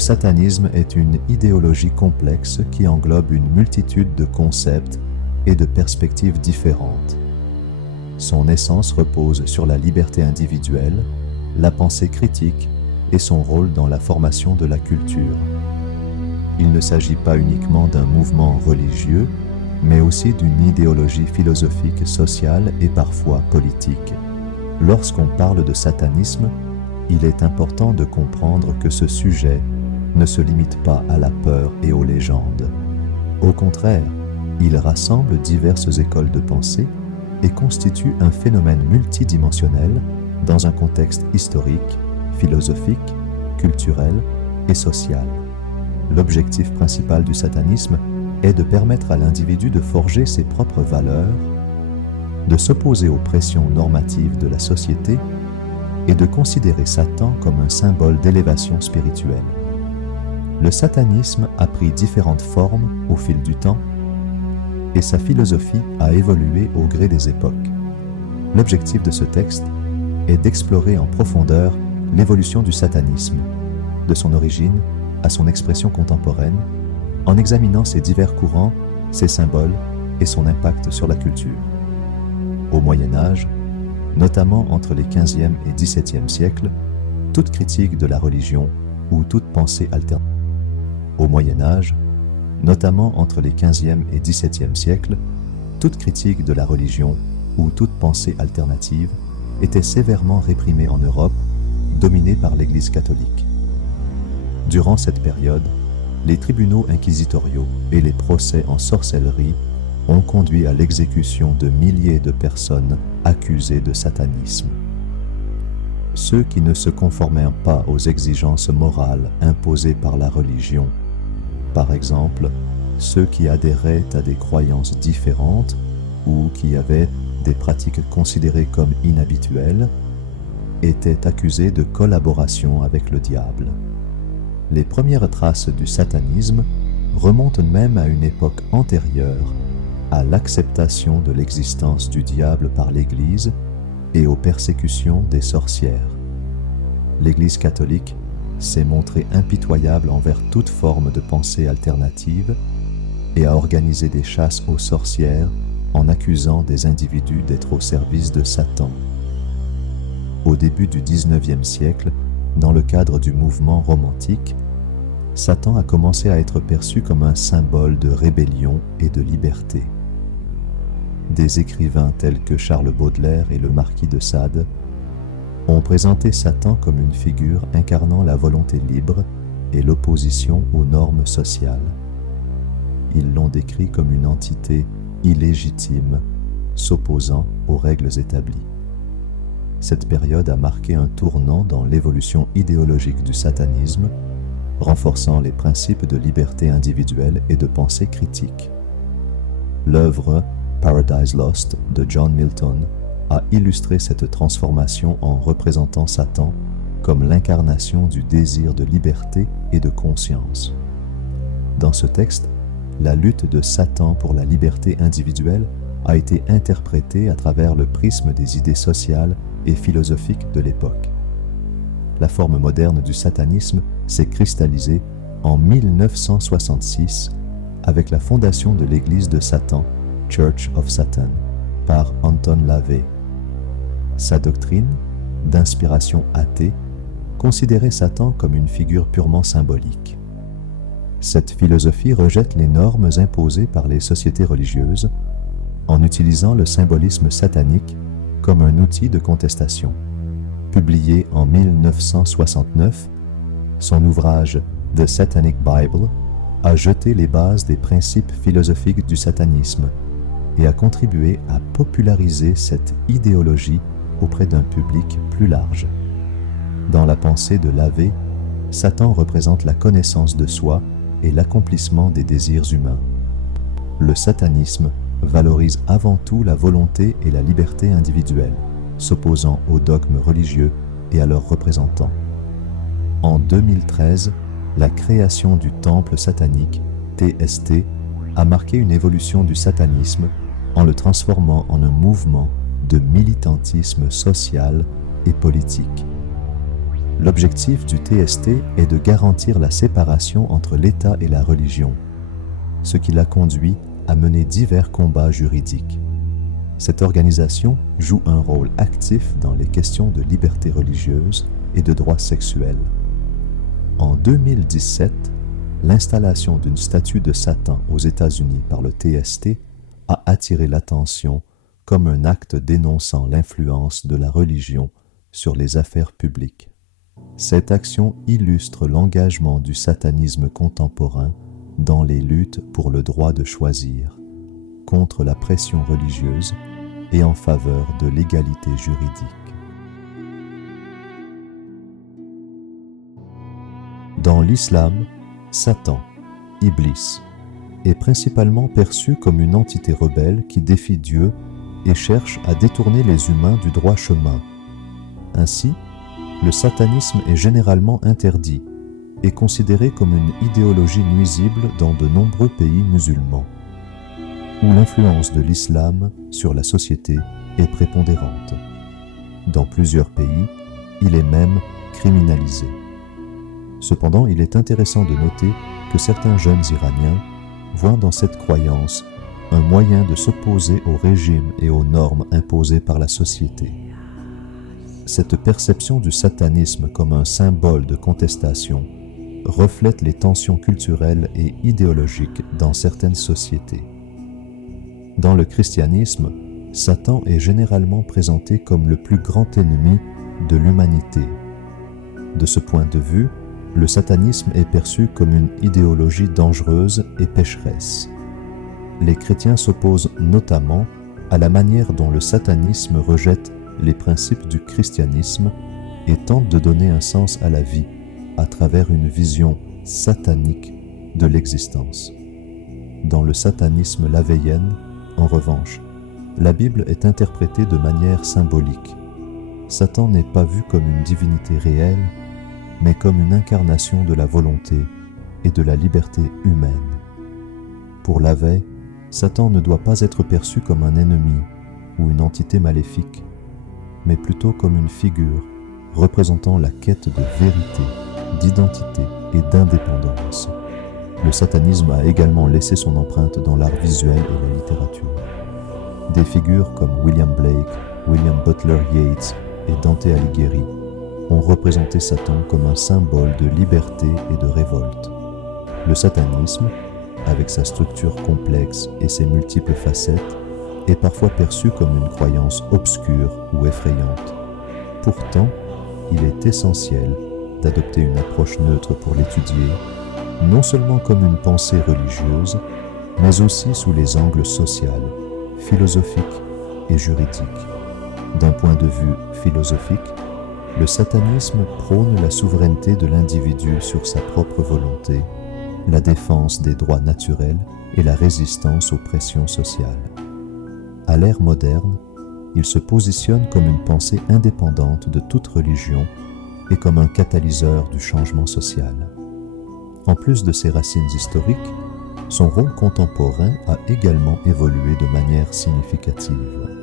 satanisme est une idéologie complexe qui englobe une multitude de concepts et de perspectives différentes. Son essence repose sur la liberté individuelle, la pensée critique et son rôle dans la formation de la culture. Il ne s'agit pas uniquement d'un mouvement religieux, mais aussi d'une idéologie philosophique, sociale et parfois politique. Lorsqu'on parle de satanisme, il est important de comprendre que ce sujet ne se limite pas à la peur et aux légendes. Au contraire, il rassemble diverses écoles de pensée et constitue un phénomène multidimensionnel dans un contexte historique, philosophique, culturel et social. L'objectif principal du satanisme est de permettre à l'individu de forger ses propres valeurs, de s'opposer aux pressions normatives de la société et de considérer Satan comme un symbole d'élévation spirituelle. Le satanisme a pris différentes formes au fil du temps et sa philosophie a évolué au gré des époques. L'objectif de ce texte est d'explorer en profondeur l'évolution du satanisme, de son origine à son expression contemporaine, en examinant ses divers courants, ses symboles et son impact sur la culture. Au Moyen Âge, notamment entre les 15e et 17e siècles, toute critique de la religion ou toute pensée alternative. Au Moyen Âge, notamment entre les 15e et 17e siècles, toute critique de la religion ou toute pensée alternative était sévèrement réprimée en Europe, dominée par l'Église catholique. Durant cette période, les tribunaux inquisitoriaux et les procès en sorcellerie ont conduit à l'exécution de milliers de personnes accusées de satanisme. Ceux qui ne se conformaient pas aux exigences morales imposées par la religion, par exemple ceux qui adhéraient à des croyances différentes ou qui avaient des pratiques considérées comme inhabituelles, étaient accusés de collaboration avec le diable. Les premières traces du satanisme remontent même à une époque antérieure à l'acceptation de l'existence du diable par l'Église et aux persécutions des sorcières. L'Église catholique s'est montrée impitoyable envers toute forme de pensée alternative et a organisé des chasses aux sorcières en accusant des individus d'être au service de Satan. Au début du XIXe siècle, dans le cadre du mouvement romantique, Satan a commencé à être perçu comme un symbole de rébellion et de liberté. Des écrivains tels que Charles Baudelaire et le marquis de Sade ont présenté Satan comme une figure incarnant la volonté libre et l'opposition aux normes sociales. Ils l'ont décrit comme une entité illégitime, s'opposant aux règles établies. Cette période a marqué un tournant dans l'évolution idéologique du satanisme, renforçant les principes de liberté individuelle et de pensée critique. L'œuvre Paradise Lost de John Milton a illustré cette transformation en représentant Satan comme l'incarnation du désir de liberté et de conscience. Dans ce texte, la lutte de Satan pour la liberté individuelle a été interprétée à travers le prisme des idées sociales et philosophiques de l'époque. La forme moderne du satanisme s'est cristallisée en 1966 avec la fondation de l'Église de Satan, Church of Satan, par Anton LaVey. Sa doctrine, d'inspiration athée, considérait Satan comme une figure purement symbolique. Cette philosophie rejette les normes imposées par les sociétés religieuses en utilisant le symbolisme satanique comme un outil de contestation. Publié en 1969, son ouvrage The Satanic Bible a jeté les bases des principes philosophiques du satanisme et a contribué à populariser cette idéologie auprès d'un public plus large. Dans la pensée de LaVey, Satan représente la connaissance de soi et l'accomplissement des désirs humains. Le satanisme valorise avant tout la volonté et la liberté individuelle, s'opposant aux dogmes religieux et à leurs représentants. En 2013, la création du temple satanique, TST, a marqué une évolution du satanisme en le transformant en un mouvement de militantisme social et politique. L'objectif du TST est de garantir la séparation entre l'État et la religion, ce qui l'a conduit à mener divers combats juridiques. Cette organisation joue un rôle actif dans les questions de liberté religieuse et de droits sexuels. En 2017, l'installation d'une statue de Satan aux États-Unis par le TST a attiré l'attention comme un acte dénonçant l'influence de la religion sur les affaires publiques. Cette action illustre l'engagement du satanisme contemporain dans les luttes pour le droit de choisir, contre la pression religieuse et en faveur de l'égalité juridique. Dans l'islam, Satan, Iblis, est principalement perçu comme une entité rebelle qui défie Dieu et cherche à détourner les humains du droit chemin. Ainsi, le satanisme est généralement interdit et considéré comme une idéologie nuisible dans de nombreux pays musulmans, où l'influence de l'islam sur la société est prépondérante. Dans plusieurs pays, il est même criminalisé. Cependant, il est intéressant de noter que certains jeunes Iraniens voient dans cette croyance un moyen de s'opposer au régime et aux normes imposées par la société. Cette perception du satanisme comme un symbole de contestation reflète les tensions culturelles et idéologiques dans certaines sociétés. Dans le christianisme, Satan est généralement présenté comme le plus grand ennemi de l'humanité. De ce point de vue, le satanisme est perçu comme une idéologie dangereuse et pécheresse. Les chrétiens s'opposent notamment à la manière dont le satanisme rejette les principes du christianisme et tente de donner un sens à la vie à travers une vision satanique de l'existence. Dans le satanisme lavéien, en revanche, la Bible est interprétée de manière symbolique. Satan n'est pas vu comme une divinité réelle, mais comme une incarnation de la volonté et de la liberté humaine. Pour Lavey, Satan ne doit pas être perçu comme un ennemi ou une entité maléfique, mais plutôt comme une figure représentant la quête de vérité, d'identité et d'indépendance. Le satanisme a également laissé son empreinte dans l'art visuel et la littérature. Des figures comme William Blake, William Butler Yeats et Dante Alighieri ont représenté Satan comme un symbole de liberté et de révolte. Le satanisme, avec sa structure complexe et ses multiples facettes, est parfois perçu comme une croyance obscure ou effrayante. Pourtant, il est essentiel d'adopter une approche neutre pour l'étudier, non seulement comme une pensée religieuse, mais aussi sous les angles social, philosophique et juridique. D'un point de vue philosophique, le satanisme prône la souveraineté de l'individu sur sa propre volonté, la défense des droits naturels et la résistance aux pressions sociales. À l'ère moderne, il se positionne comme une pensée indépendante de toute religion et comme un catalyseur du changement social. En plus de ses racines historiques, son rôle contemporain a également évolué de manière significative.